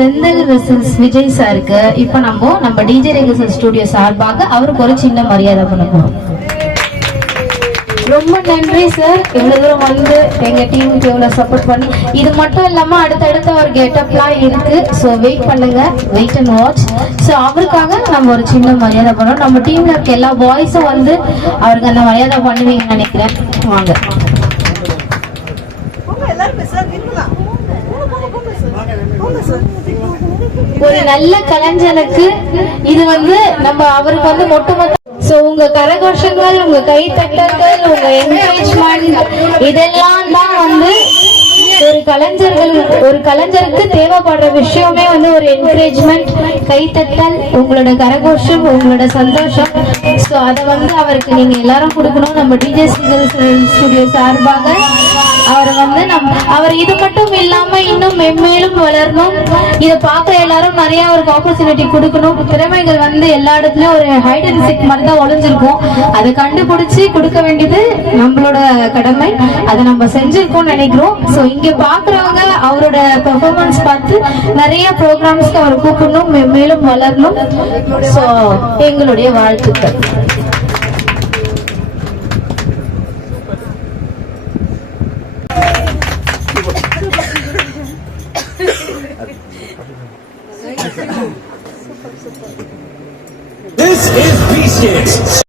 Senthil whistles Vijay சாருக்கு இப்ப நம்ம டிஜே ரெகுலர் ஸ்டுடியோ சார்பாக அவருக்கு ஒரு சின்ன மரியாதை பண்ண போறோம். ரொம்ப நன்றி சார், இவ்வளவு தூரம் வந்து எங்க டீமுக்கு இவ்வளவு சப்போர்ட் பண்ணி. இது மட்டும் இல்லாம அடுத்தடுத்த ஒரு கெட்டப்லாம் இருக்கு. ஸோ வெயிட் பண்ணுங்க, வெயிட் அண்ட் வாட்ச். ஸோ அவருக்காக நம்ம ஒரு சின்ன மரியாதை பண்ணோம். நம்ம டீம்ல இருக்க எல்லா பாய்ஸும் வந்து அவருக்கு அந்த மரியாதை பண்ணுவீங்கன்னு நினைக்கிறேன். வாங்க. ஒரு நல்ல கலைஞனுக்கு இது வந்து நம்ம அவருக்கு வந்து மொத்த சோ உங்க கரகோஷங்கள், உங்க கைத்தட்டல்கள், உங்க என்கரேஜ்மெண்ட் இதெல்லாம் தான் வந்து ஒரு கலைஞருக்கு தேவைப்படுற விஷயமே வந்து ஒரு என்கரேஜ்மெண்ட், கைத்தட்டல், உங்களோட கரகோஷம், உங்களோட சந்தோஷம். ஸோ அதை வந்து அவருக்கு நீங்க எல்லாரும் கொடுக்கணும். நம்ம டிஜே ஸ்டுடியோ சார்பாக அவரை வந்து அவர் இது மட்டும் இல்லாம இன்னும் மென்மேலும் வளரணும். இதை பார்க்க எல்லாரும் நிறைய அவருக்கு ஆப்பர்ச்சுனிட்டி கொடுக்கணும். திறமைகள் வந்து எல்லா இடத்துலயும் ஒரு ஹைட் அண்ட் சிக் மாதிரி தான் ஒளிஞ்சிருக்கும். அதை கண்டுபிடிச்சு கொடுக்க வேண்டியது நம்மளோட கடமை. அதை நம்ம செஞ்சிருக்கோம்னு நினைக்கிறோம். ஸோ இங்க பாக்குறவங்க அவரோட பெர்ஃபார்மன்ஸ் பார்த்து நிறைய ப்ரோக்ராம்ஸ்க்கு அவர் கூப்பிடணும், மேலும் வளரணும். ஸோ எங்களுடைய வாழ்த்துக்கள்.